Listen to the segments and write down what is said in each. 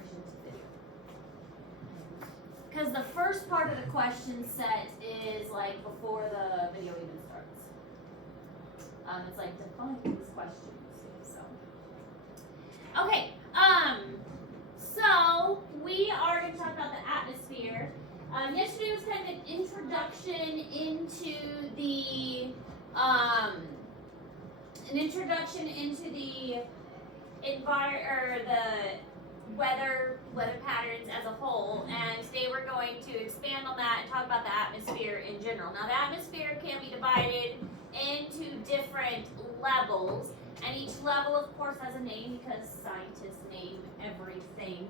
origin to video. Because the first part of the question set is like before the video even starts. It's like define these questions. So, okay. So we are going to talk about the atmosphere. Yesterday was kind of an introduction into the weather patterns as a whole, and today we're going to expand on that and talk about the atmosphere in general. Now, the atmosphere can be divided into different levels, and each level, of course, has a name because scientists name everything.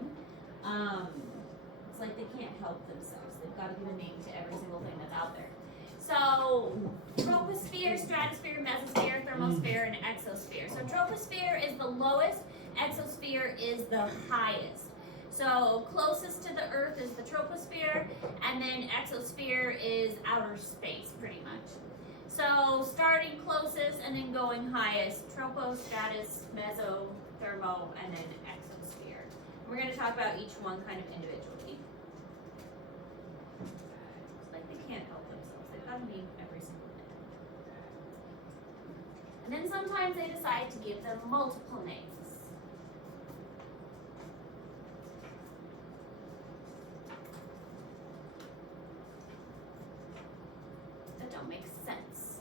It's like they can't help themselves. They've got to give a name to every single thing that's out there. So, troposphere, stratosphere, mesosphere, thermosphere, and exosphere. So, troposphere is the lowest, exosphere is the highest. So, closest to the Earth is the troposphere, and then exosphere is outer space, pretty much. So, starting closest and then going highest, tropo, stratus, meso, thermo, and then exosphere. We're going to talk about each one kind of individually. It's like they can't help themselves. They've got to name every single thing. And then sometimes they decide to give them multiple names. That don't make sense.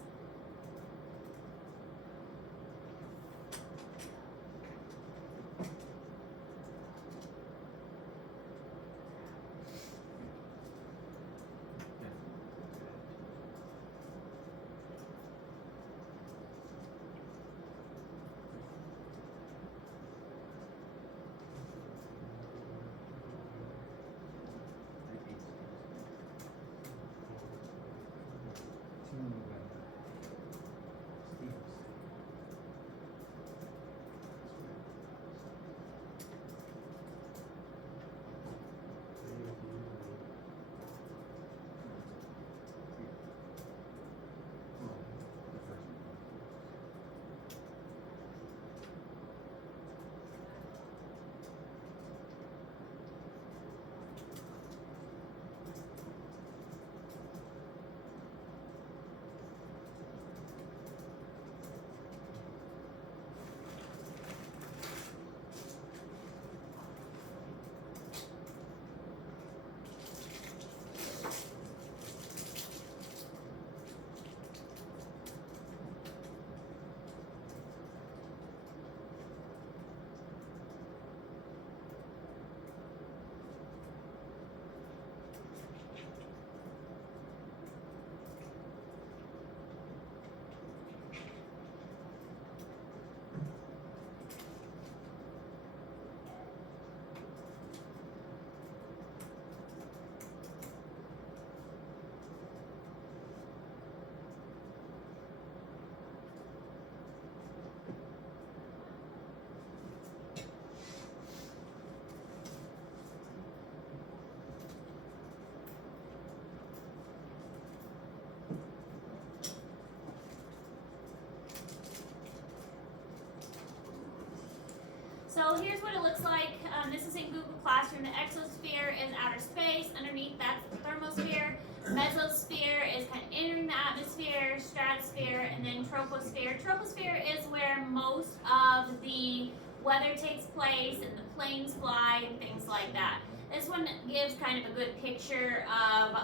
So here's what it looks like. This is in Google Classroom. The exosphere is outer space. Underneath that's the thermosphere. Mesosphere is kind of entering the atmosphere. Stratosphere, and then troposphere. Troposphere is where most of the weather takes place and the planes fly and things like that. This one gives kind of a good picture of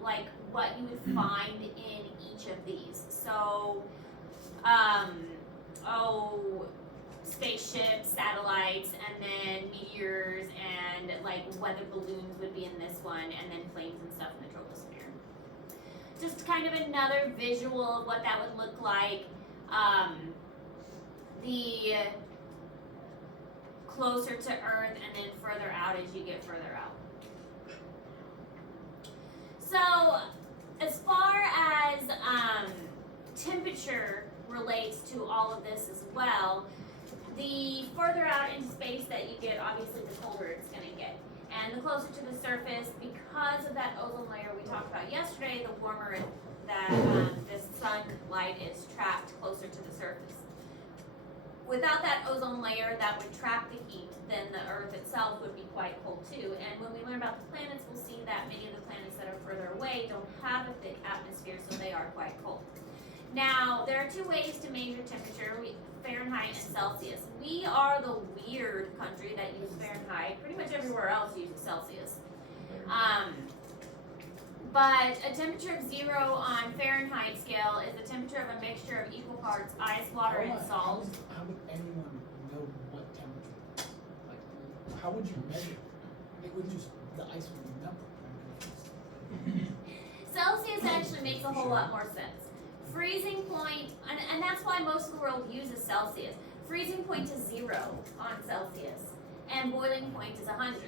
like what you would find in each of these. So, spaceships, satellites, and then meteors, and like weather balloons would be in this one, and then planes and stuff in the troposphere. Just kind of another visual of what that would look like. The closer to Earth and then further out as you get further out. So, as far as temperature relates to all of this as well, the further out into space that you get, obviously the colder it's going to get. And the closer to the surface, because of that ozone layer we talked about yesterday, the warmer that the sunlight is trapped closer to the surface. without that ozone layer that would trap the heat, then the Earth itself would be quite cold too. And when we learn about the planets, we'll see that many of the planets that are further away don't have a thick atmosphere, so they are quite cold. Now, there are two ways to measure temperature, Fahrenheit and Celsius. We are the weird country that uses Fahrenheit. Pretty much everywhere else uses Celsius. But a temperature of 0 on Fahrenheit scale is the temperature of a mixture of equal parts ice, water, and salt. How would anyone know what temperature? Like, how would you measure? It would just, the ice would melt. Celsius actually makes a whole lot more sense. Freezing point, and that's why most of the world uses Celsius. Freezing point is 0 on Celsius, and boiling point is 100.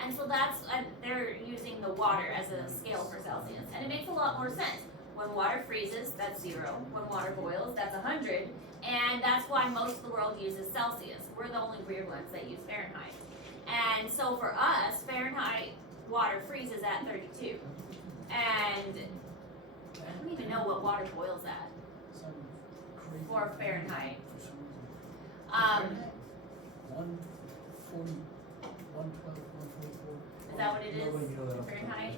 And so that's, they're using the water as a scale for Celsius. And it makes a lot more sense. When water freezes, that's 0. When water boils, that's 100. And that's why most of the world uses Celsius. We're the only weird ones that use Fahrenheit. And so for us, Fahrenheit water freezes at 32. And I don't even know what water boils at for Fahrenheit. 140, 112, 144. Is that what it is? Fahrenheit?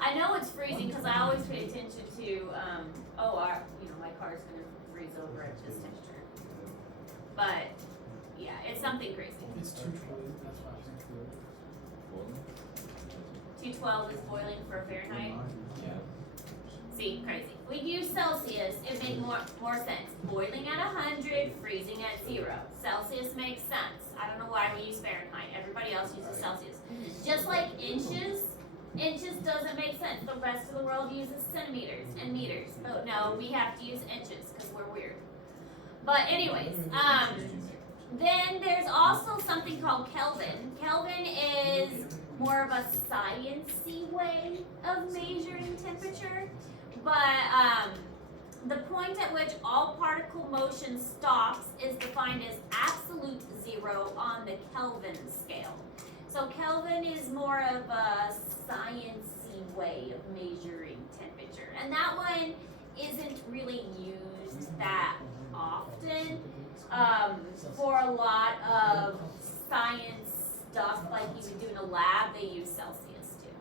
I know it's freezing because I always pay attention to, my car's gonna freeze over at this temperature. But, yeah, it's something crazy. It's 220, that's why I think 212 is boiling for Fahrenheit. yeah. See, crazy. We use Celsius, it makes more sense. Boiling at 100, freezing at 0. Celsius makes sense. I don't know why we use Fahrenheit. Everybody else uses Celsius. Just like inches doesn't make sense. The rest of the world uses centimeters and meters. But no, we have to use inches because we're weird. But anyways, then there's also something called Kelvin. Kelvin is more of a science-y way of measuring temperature. But the point at which all particle motion stops is defined as absolute 0 on the Kelvin scale. So Kelvin is more of a science-y way of measuring temperature. And that one isn't really used that often. For a lot of science stuff like you would do in a lab, they use Celsius too.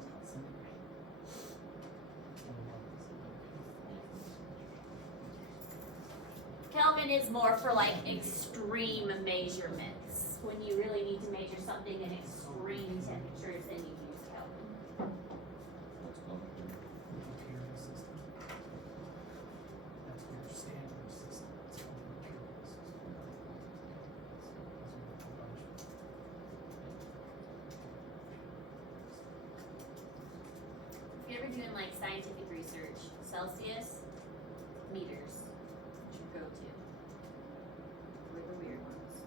Kelvin is more for like extreme measurements. When you really need to measure something in extreme temperatures, then you use Kelvin. Imperial system. That's your standard system. It's called the imperial system. If you're ever doing like scientific research, Celsius, meters, should go to. We're the weird ones.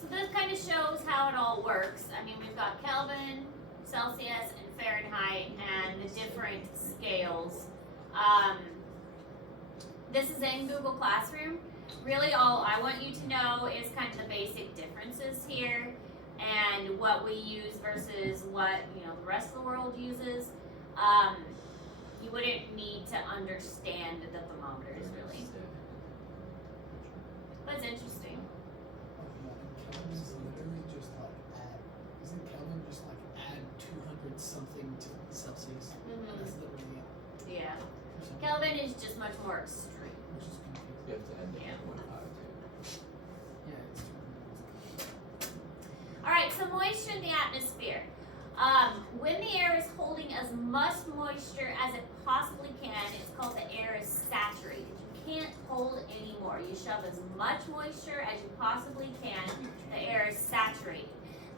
So this kind of shows how it all works. I mean, we've got Kelvin, Celsius, and Fahrenheit, and the different scales. This is in Google Classroom. Really, all I want you to know is kind of the basic differences here, and what we use versus what the rest of the world uses. You wouldn't need to understand the thermometers really, but it's interesting. Kelvin is literally just like isn't Kelvin just like add 200 something to Celsius? Mhm. That's literally it. Yeah, Or something. Kelvin is just much more extreme. Which is confusing. You have to add Yeah. 1.5 too. Yeah, it's 200. All right, so moisture in the atmosphere. When the air is holding as much moisture as it possibly can, it's called the air is saturated. You can't hold any more. You shove as much moisture as you possibly can. The air is saturated.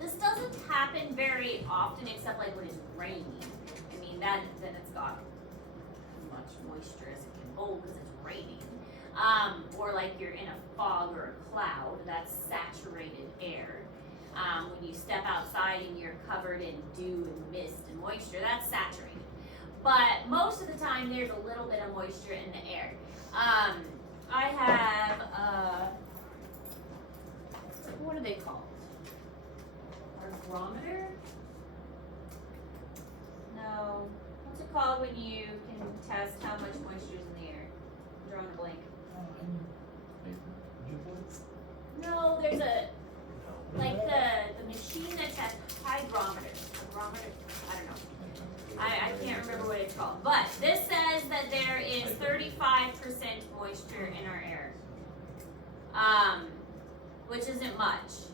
This doesn't happen very often, except like when it's raining. I mean, then it's got as much moisture as it can hold because it's raining. or like you're in a fog or a cloud, that's saturated air. When you step outside and you're covered in dew and mist and moisture, that's saturated. But most of the time, there's a little bit of moisture in the air. I have, what are they called? Hygrometer? No. What's it called when you can test how much moisture is in the air? I'm drawing a blank. No, there's a, like the machine that tests hygrometers. Hygrometer? I don't know. I can't remember what it's called. But this says that there is 35% moisture in our air. Which isn't much.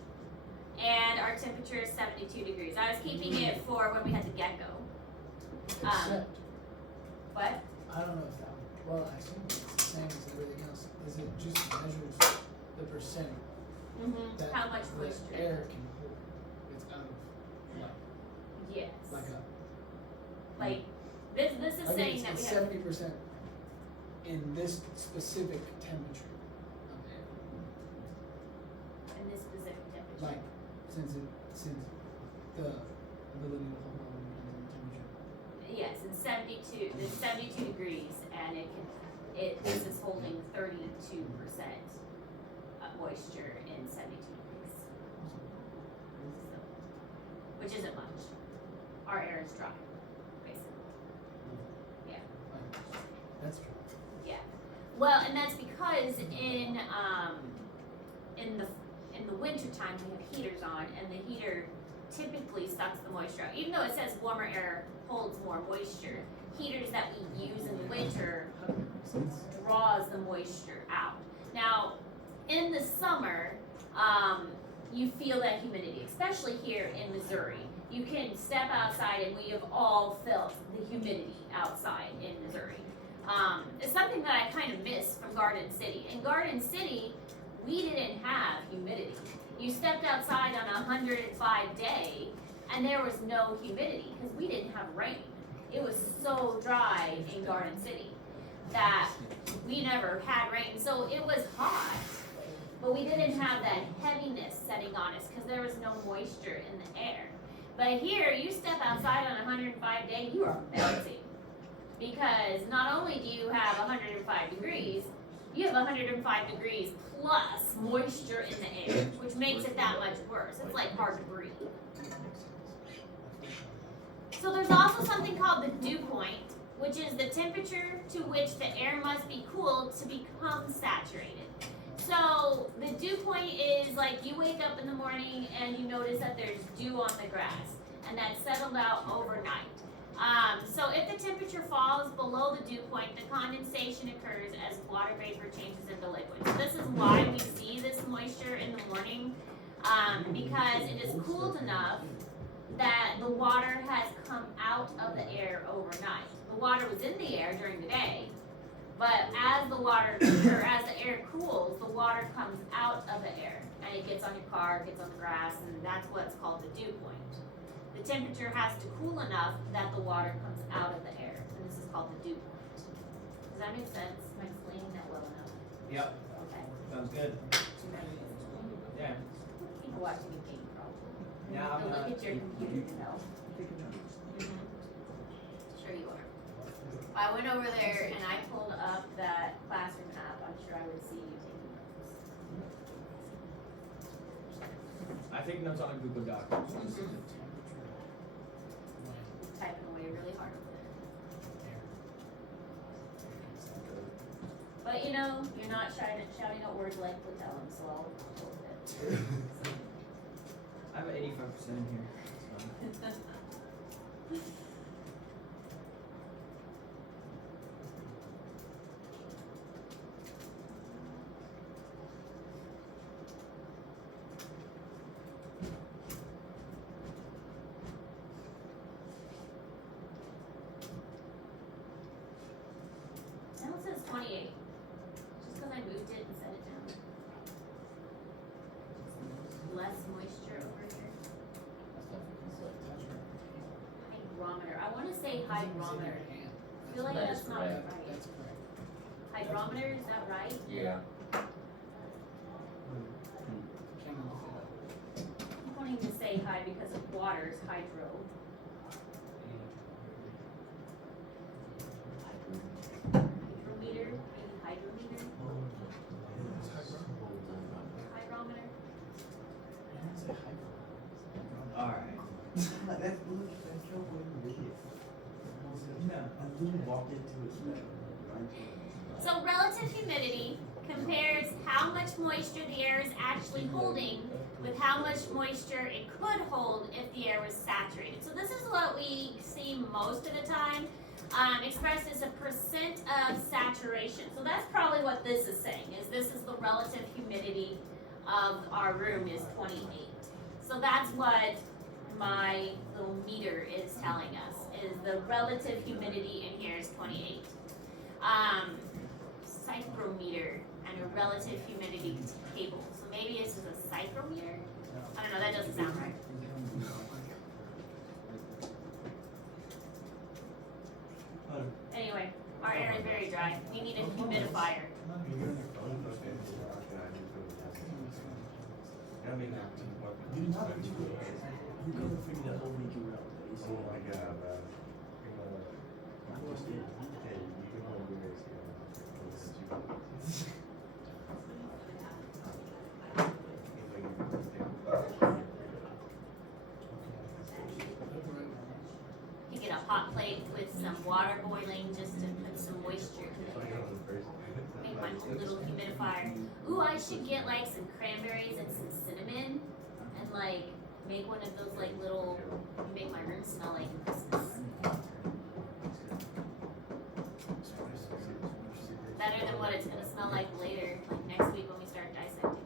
And our temperature is 72 degrees. I was keeping it for when we had the gecko. Except, What? I don't know if that, well, I assume it's the same as everything else, is it just measures the percent that How much the moisture? air can hold? It's out of, Yes. like a, Like, this is I saying think that we it's have. 70% in this specific temperature of air. In this specific temperature. Like, since the ability to hold on to the temperature. Yes, in 72, it's 72 degrees, and this is holding 32% moisture in 72 degrees. So, which isn't much. Our air is dry, basically. That's true. Yeah. Well, and that's because in the winter time we have heaters on, and the heater typically sucks the moisture out. Even though it says warmer air holds more moisture, heaters that we use in the winter draws the moisture out. Now, in the summer, you feel that humidity, especially here in Missouri. You can step outside and we have all felt the humidity outside in Missouri. It's something that I kind of miss from Garden City. In Garden City, we didn't have humidity. You stepped outside on a 105 day and there was no humidity because we didn't have rain. It was so dry in Garden City that we never had rain. So it was hot, but we didn't have that heaviness setting on us because there was no moisture in the air. But here, you step outside on a 105 day, you are melting. Because not only do you have 105 degrees, you have 105 degrees plus moisture in the air, which makes it that much worse. It's like hard to breathe. So there's also something called the dew point, which is the temperature to which the air must be cooled to become saturated. So the dew point is like you wake up in the morning and you notice that there's dew on the grass, and that's settled out overnight. So if the temperature falls below the dew point, the condensation occurs as water vapor changes into liquid. So this is why we see this moisture in the morning, because it is cooled enough that the water has come out of the air overnight. The water was in the air during the day, but as the air cools, the water comes out of the air, and it gets on your car, gets on the grass, and that's what's called the dew point. The temperature has to cool enough that the water comes out of the air, and this is called the dew point. Does that make sense? Am I explaining that well enough? Yep, Okay. sounds good. Yeah. You're watching a game, probably. No, You I'm look not. at your computer to know. Sure you are. If I went over there and I pulled up that classroom app, I'm sure I would see you taking notes. I take notes on a Google Doc. Typing away really hard over there. But you know, you're not shouting out words like patellum, so I'll go with it. I have 85% in here. So. Now it says 28. Just because I moved it and set it down. Less moisture over here. Hygrometer. I want to say hygrometer. I feel like that's not right. That's correct. hydrometer, is that right? Yeah. Can't look it up. I'm wanting to say high because of water is hydro. Hydrometer, maybe hydrometer, hygrometer. I didn't say hyper. Alright. That's look, that's so weird. I literally walked into it. So relative humidity compares how much moisture the air is actually holding with how much moisture it could hold if the air was saturated. So this is what we see most of the time, expressed as a percent of saturation. So that's probably what this is saying, is this is the relative humidity of our room is 28. So that's what my little meter is telling us, is the relative humidity in here is 28. Psychrometer and a relative humidity table. So maybe this is a psychrometer? I don't know, that doesn't sound right. Anyway, our air is very dry. We need a humidifier. You not what you You cover for me the whole week you were out with AC. Oh my god, man. Of course they did. Hey, you can hold your AC on. You get a hot plate with some water boiling just to put some moisture to the air. Make my own little humidifier. Ooh, I should get like some cranberries and some cinnamon and like make one of those like little, make my room smell like Christmas. Better than what it's gonna smell like later, like next week when we start dissecting.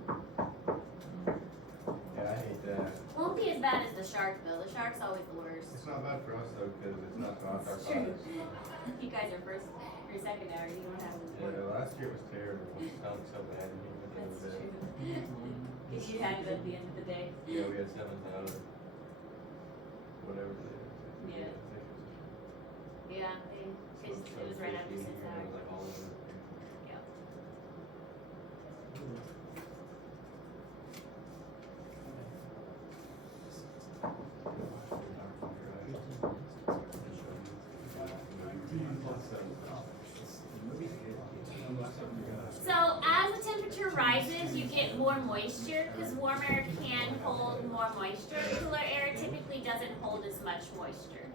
Yeah, I hate that. Won't be as bad as the shark though. The shark's always the worst. It's not bad for us though, because it's not cost our It's true. products. You guys are first or second hour, you don't have as Yeah, last year was terrible. It sounded so bad to me at the end That's of the day. true. Cause you had it at the end of the day. Yeah, we had 7,000. Whatever it is. Yeah. Yeah, it was right after 6 hours. Like all over. Yeah. So as the temperature rises, you get more moisture because warm air can hold more moisture. Cooler air typically doesn't hold as much moisture.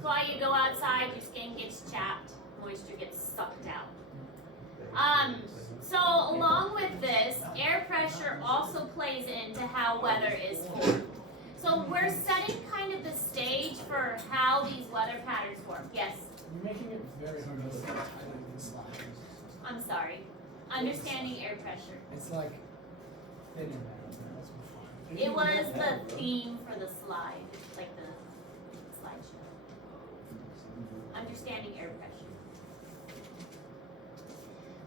So while you go outside, your skin gets chapped, moisture gets sucked out. So along with this, air pressure also plays into how weather is formed. So we're setting kind of the stage for how these weather patterns form. Yes? You're making it very hard to highlight these slides. I'm sorry. Understanding air pressure. It's like thin in there. That's fine. It was the theme for the slide, like the slideshow. Understanding air pressure.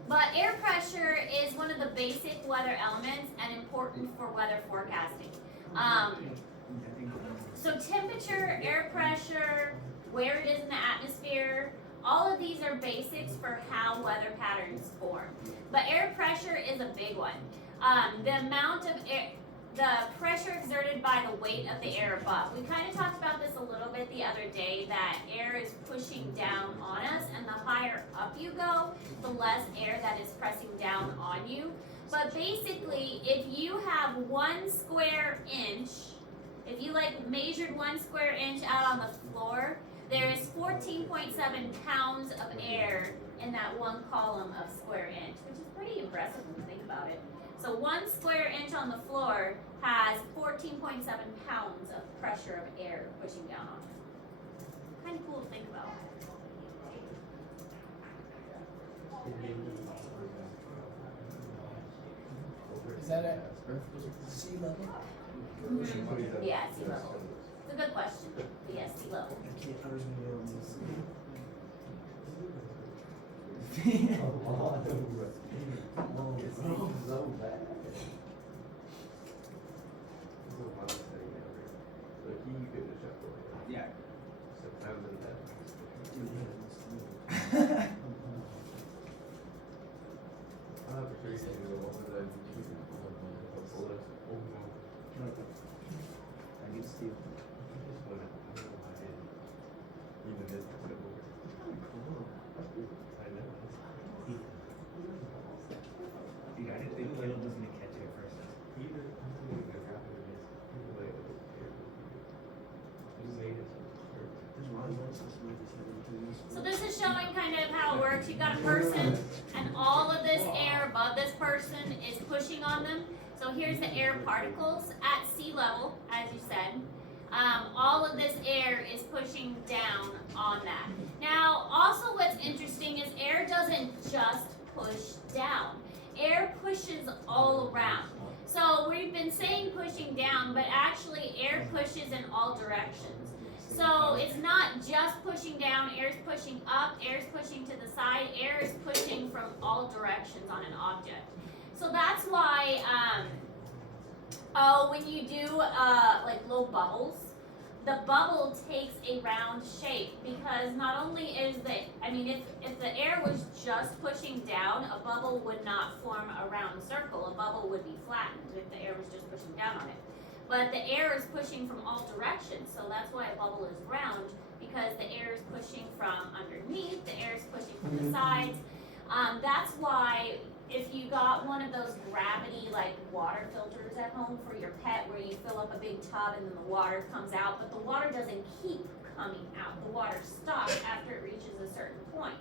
But air pressure is one of the basic weather elements and important for weather forecasting. So temperature, air pressure, where it is in the atmosphere, all of these are basics for how weather patterns form. But air pressure is a big one. The amount of air, the pressure exerted by the weight of the air above. We kind of talked about this a little bit the other day, that air is pushing down on us, and the higher up you go, the less air that is pressing down on you. But basically, if you have 1 square inch, if you like measured 1 square inch out on the floor, there is 14.7 pounds of air in that 1 column of square inch, which is pretty impressive when you think about it. So 1 square inch on the floor has 14.7 pounds of pressure of air pushing down on it. Kind of cool to think about. Is that at sea level? Yeah, sea level. It's a good question. But yes, sea level. I can't understand what it is. It's so bad. This is one thing ever. Like, you could just shut the way. Yeah. September 10th. Dude, yeah, it's- you got a person and all of this air above this person is pushing on them. So here's the air particles at sea level, as you said. All of this air is pushing down on that. Now, also what's interesting is air doesn't just push down. Air pushes all around. So we've been saying pushing down, but actually air pushes in all directions. So it's not just pushing down, air is pushing up, air is pushing to the side, air is pushing from all directions on an object. So that's why, when you do like little bubbles, the bubble takes a round shape because not only is if the air was just pushing down, a bubble would not form a round circle. A bubble would be flattened if the air was just pushing down on it. But the air is pushing from all directions, so that's why a bubble is round, because the air is pushing from underneath, the air is pushing from the sides. That's why if you got one of those gravity like water filters at home for your pet where you fill up a big tub and then the water comes out, but the water doesn't keep coming out. The water stops after it reaches a certain point.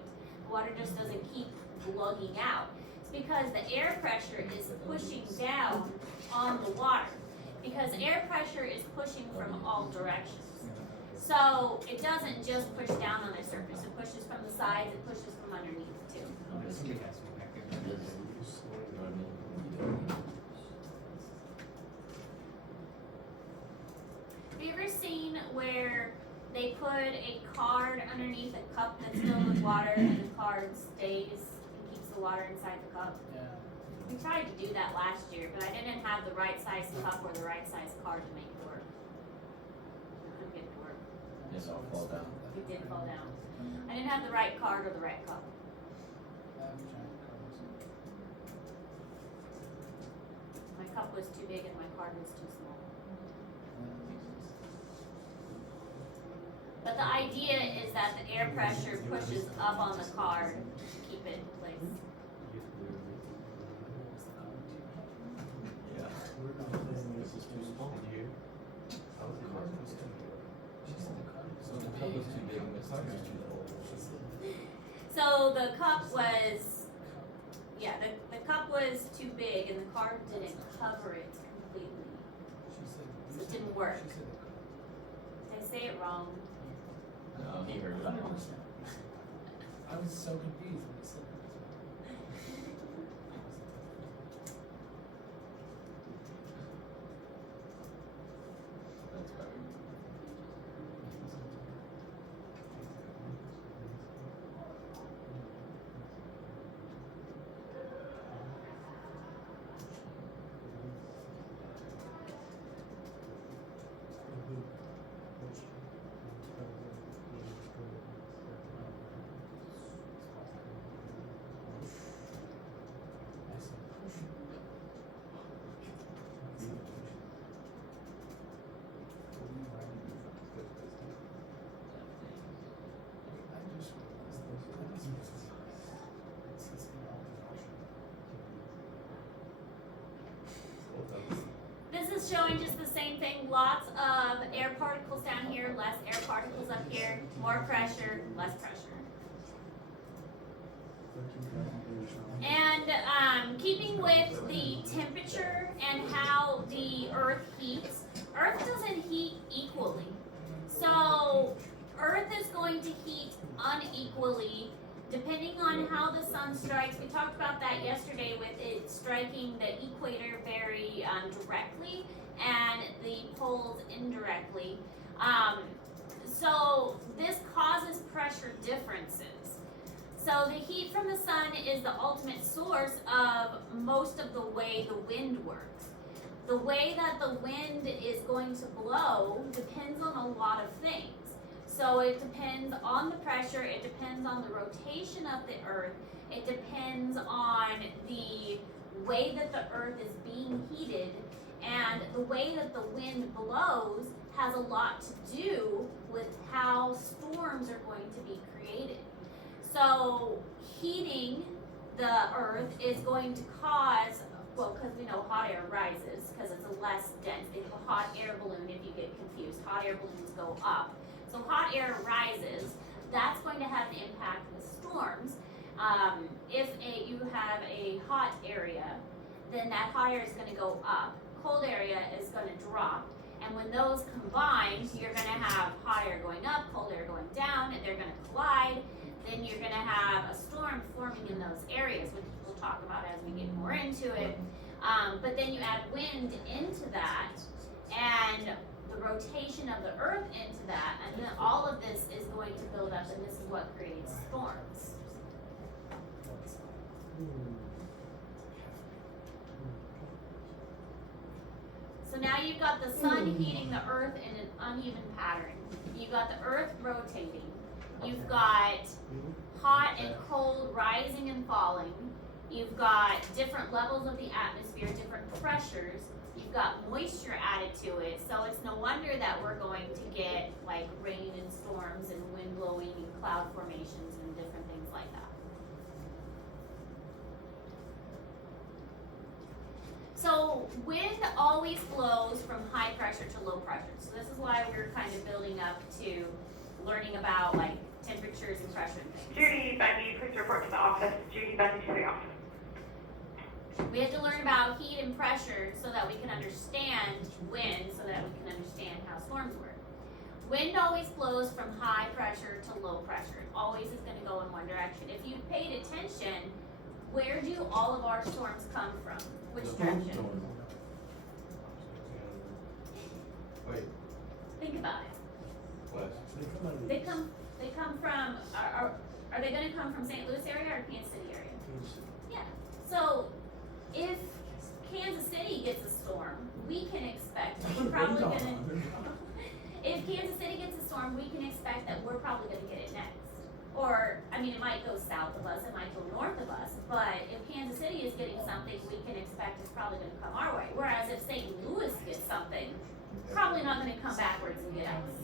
The water just doesn't keep lugging out. It's because the air pressure is pushing down on the water. Because air pressure is pushing from all directions. So it doesn't just push down on a surface, it pushes from the sides, it pushes from underneath too. Have you ever seen where they put a card underneath a cup that's filled with water and the card stays and keeps the water inside the cup? Yeah. We tried to do that last year, but I didn't have the right size cup or the right size card to make it work. I couldn't get it to work. Yes, I'll fall down. It did fall down. I didn't have the right card or the right cup. My cup was too big and my card was too small. But the idea is that the air pressure pushes up on the card to keep it in place. Yeah. This is too small. How is it? So the cup is too big and the card is too little. So the cup was, the cup was too big and the card didn't cover it completely. So it didn't work. Did I say it wrong? No, he heard it. I was so confused when you said that. That's right. This is showing just the same thing. Lots of air particles down here, less air particles up here, more pressure, less pressure. And keeping with the temperature and how the Earth heats, Earth doesn't heat equally. So Earth is going to heat unequally depending on how the sun strikes. We talked about that yesterday with it striking the equator very directly and the poles indirectly. So this causes pressure differences. So the heat from the sun is the ultimate source of most of the way the wind works. The way that the wind is going to blow depends on a lot of things. So it depends on the pressure, it depends on the rotation of the earth, it depends on the way that the earth is being heated, and the way that the wind blows has a lot to do with how storms are going to be created. So heating the earth is going to cause, well, because we know hot air rises because it's a less dense, it's a hot air balloon if you get confused. Hot air balloons go up. So hot air rises, that's going to have an impact with storms. You have a hot area, then that hot air is gonna go up, cold area is gonna drop, and when those combine, you're gonna have hot air going up, cold air going down, and they're gonna collide. Then you're gonna have a storm forming in those areas, which we'll talk about as we get more into it. But then you add wind into that, and the rotation of the earth into that, and then all of this is going to build up, and this is what creates storms. So now you've got the sun heating the earth in an uneven pattern. You've got the earth rotating. You've got hot and cold rising and falling. You've got different levels of the atmosphere, different pressures. You've got moisture added to it. So it's no wonder that we're going to get like rain and storms and wind blowing and cloud formations and different things like that. So wind always blows from high pressure to low pressure. So this is why we're kind of building up to learning about like temperatures and pressure and things. Judy Bundy, please report to the office. Judy Bundy to the office. We have to learn about heat and pressure so that we can understand wind, so that we can understand how storms work. Wind always blows from high pressure to low pressure. It always is going to go in one direction. If you paid attention, where do all of our storms come from? Which direction? Wait, Think about it. west. They come from, are they going to come from St. Louis area or Kansas City area? Yeah. So if Kansas City gets a storm, we can expect we're probably going to. If Kansas City gets a storm, we can expect that we're probably going to get it next. Or, I mean, it might go south of us, it might go north of us, but if Kansas City is getting something, we can expect it's probably going to come our way. Whereas if St. Louis gets something, probably not going to come backwards and get us.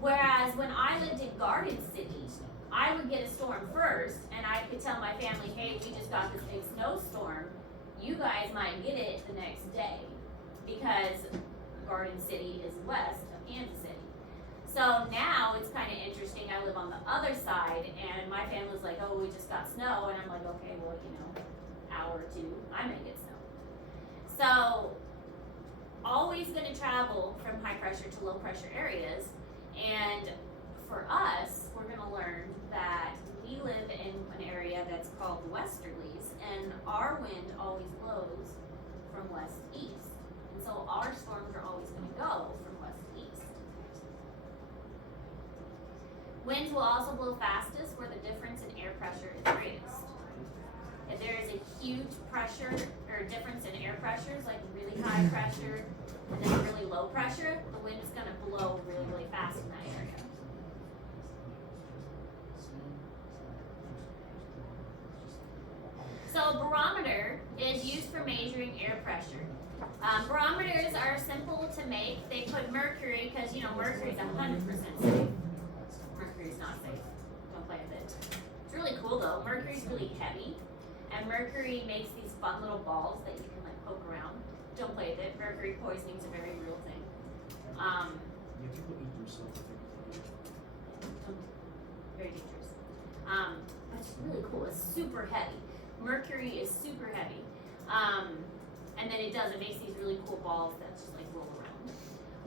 Whereas when I lived in Garden City, I would get a storm first, and I could tell my family, hey, we just got this big snowstorm. You guys might get it the next day, because Garden City is west of Kansas City. So now it's kind of interesting. I live on the other side, and my family's like, oh, we just got snow. And I'm like, okay, well, hour or two, I may get snow. So always going to travel from high pressure to low pressure areas. And for us, we're going to learn that we live in an area that's called the westerlies, and our wind always blows from west east. And so our storms are always going to go from west east. Winds will also blow fastest where the difference in air pressure is greatest. If there is a huge pressure or difference in air pressures, like really high pressure and then really low pressure, the wind is going to blow really, really fast in that area. So a barometer is used for measuring air pressure. Barometers are simple to make. They put mercury, because mercury is 100% safe. Mercury's not safe. Don't play with it. It's really cool though. Mercury's really heavy, and mercury makes these fun little balls that you can like poke around. Don't play with it. Mercury poisoning is a very real thing. Very dangerous. But it's really cool. It's super heavy. Mercury is super heavy. And then it makes these really cool balls that just like roll around.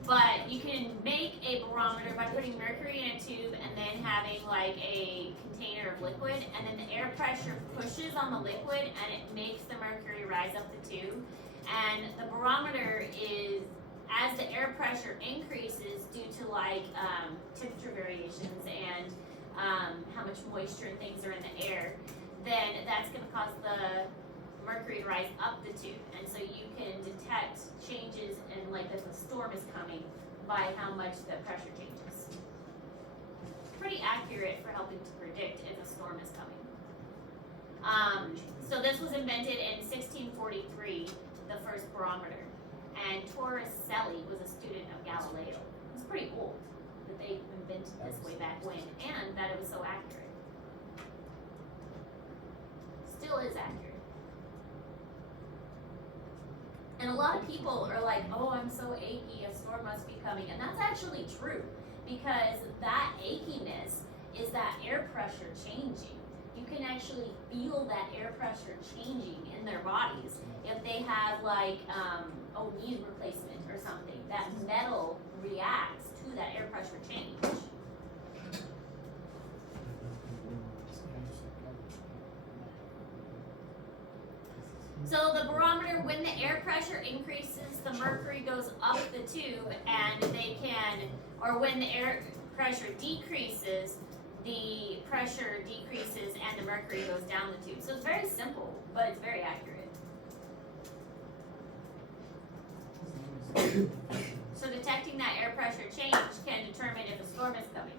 But you can make a barometer by putting mercury in a tube and then having like a container of liquid, and then the air pressure pushes on the liquid and it makes the mercury rise up the tube. And the barometer is, as the air pressure increases due to like temperature variations and how much moisture and things are in the air, then that's going to cause the mercury to rise up the tube. And so you can detect changes in like if a storm is coming by how much the pressure changes. Pretty accurate for helping to predict if a storm is coming. So this was invented in 1643, the first barometer. And Torricelli was a student of Galileo. It's pretty old that they invented this way back when, and that it was so accurate. Still is accurate. And a lot of people are like, oh, I'm so achy, a storm must be coming. And that's actually true, because that achiness is that air pressure changing. you can actually feel that air pressure changing in their bodies. If they have like, knee replacement or something, that metal reacts to that air pressure change. So the barometer, when the air pressure increases, the mercury goes up the tube and they can, or when the air pressure decreases, the pressure decreases and the mercury goes down the tube. So it's very simple, but it's very accurate. So detecting that air pressure change can determine if a storm is coming,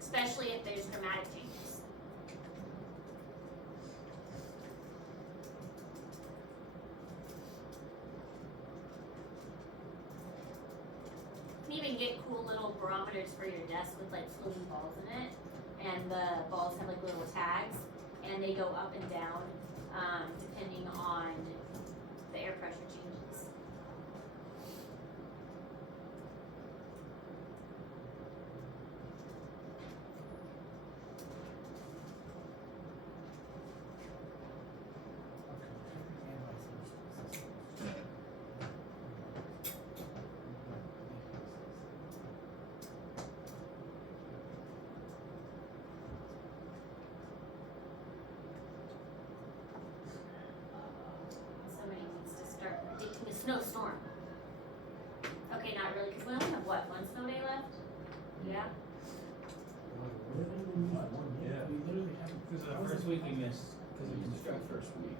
especially if there's dramatic changes. You can even get cool little barometers for your desk with like swimming balls in it, and the balls have like little tags, and they go up and down depending on the air pressure changes. Somebody needs to start predicting a snowstorm. Okay, not really, because we only have what, one snow day left? Yeah? Yeah. We literally have. Because of the first week we missed, because of construction. First week.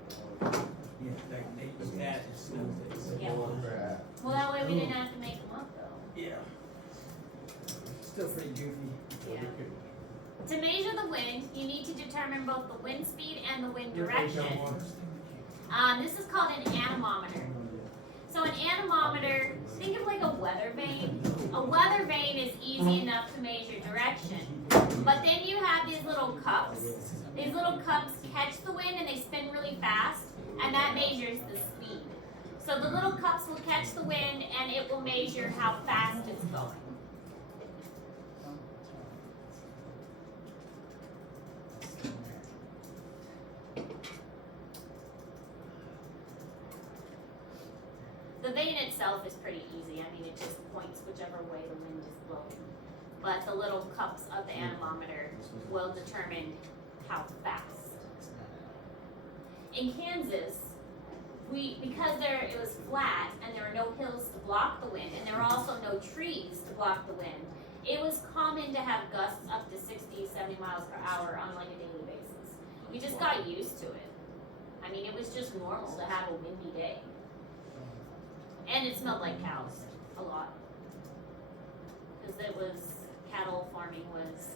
Yeah, like they was that and snow days. Yeah. Well, that way we didn't have to make them up though. Yeah. Still pretty goofy. Yeah. To measure the wind, you need to determine both the wind speed and the wind direction. This is called an anemometer. So an anemometer, think of like a weather vane. A weather vane is easy enough to measure direction. But then you have these little cups. These little cups catch the wind and they spin really fast, and that measures the speed. So the little cups will catch the wind and it will measure how fast it's going. The vane itself is pretty easy. I mean, it just points whichever way the wind is blowing. But the little cups of the anemometer will determine how fast. In Kansas, because it was flat and there were no hills to block the wind, and there were also no trees to block the wind, it was common to have gusts up to 60, 70 miles per hour on like a daily basis. We just got used to it. I mean, it was just normal to have a windy day. And it smelled like cows a lot. Because cattle farming was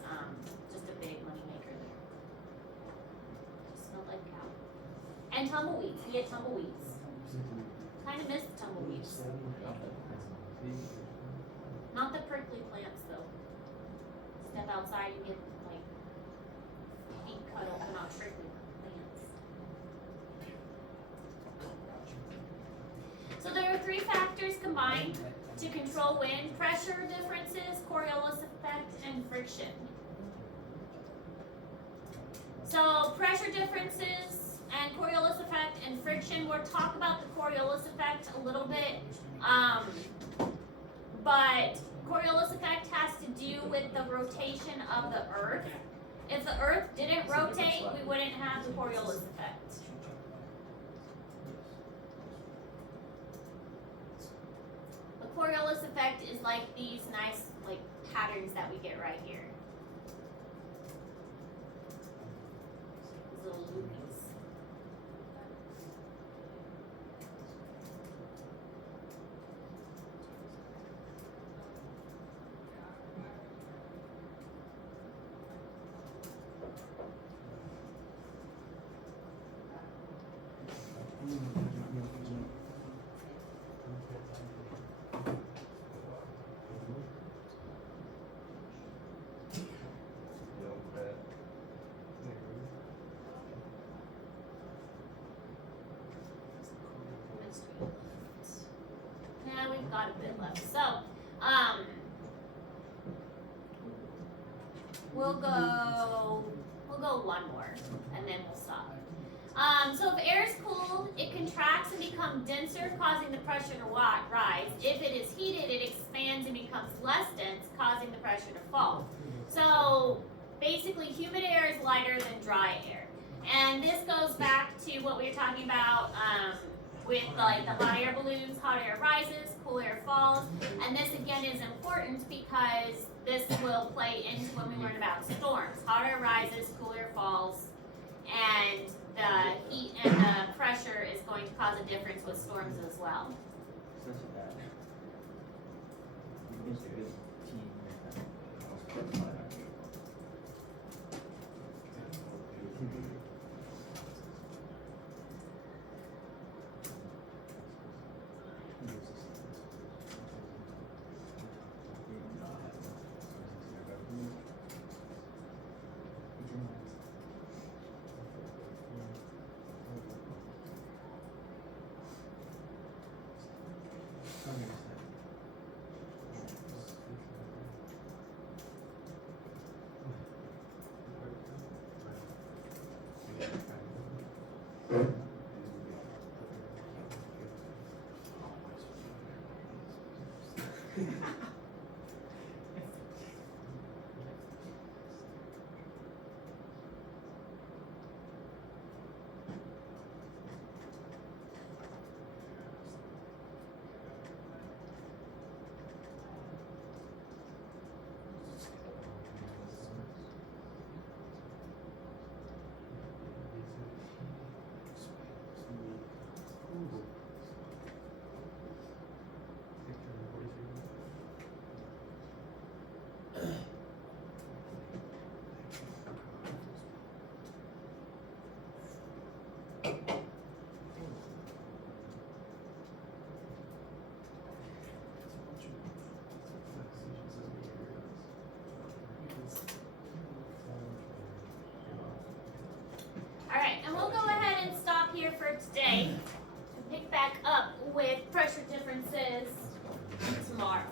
just a big money maker there. Just smelled like cow. And tumbleweeds. We had tumbleweeds. Kind of missed tumbleweeds. Not the prickly plants though. Step outside and get like feet cut open on prickly plants. So there are three factors combined to control wind: pressure differences, Coriolis effect, and friction. So pressure differences and Coriolis effect and friction, we'll talk about the Coriolis effect a little bit, but Coriolis effect has to do with the rotation of the Earth. If the Earth didn't rotate, we wouldn't have the Coriolis effect. The Coriolis effect is like these nice like patterns that we get right here. These little loopies. Yeah, we've got a bit left. So, we'll We'll go one more, and then we'll stop. So if air is cooled, it contracts and becomes denser, causing the pressure to rise. If it is heated, it expands and becomes less dense, causing the pressure to fall. So basically, humid air is lighter than dry air. And this goes back to what we were talking about with like the hot air balloons. Hot air rises, cool air falls. And this again is important because this will play into when we learn about storms. Hot air rises, cool air falls, and the heat and the pressure is going to cause a difference with storms as well. Such a bad. You can do it. Alright, and we'll go ahead and stop here for today and pick back up with pressure differences tomorrow.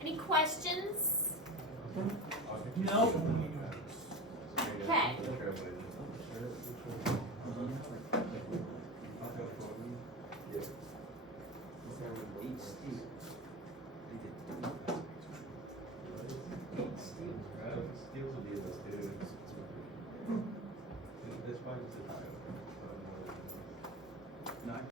Any questions? No. Okay. Steals will be the students. This one is the time.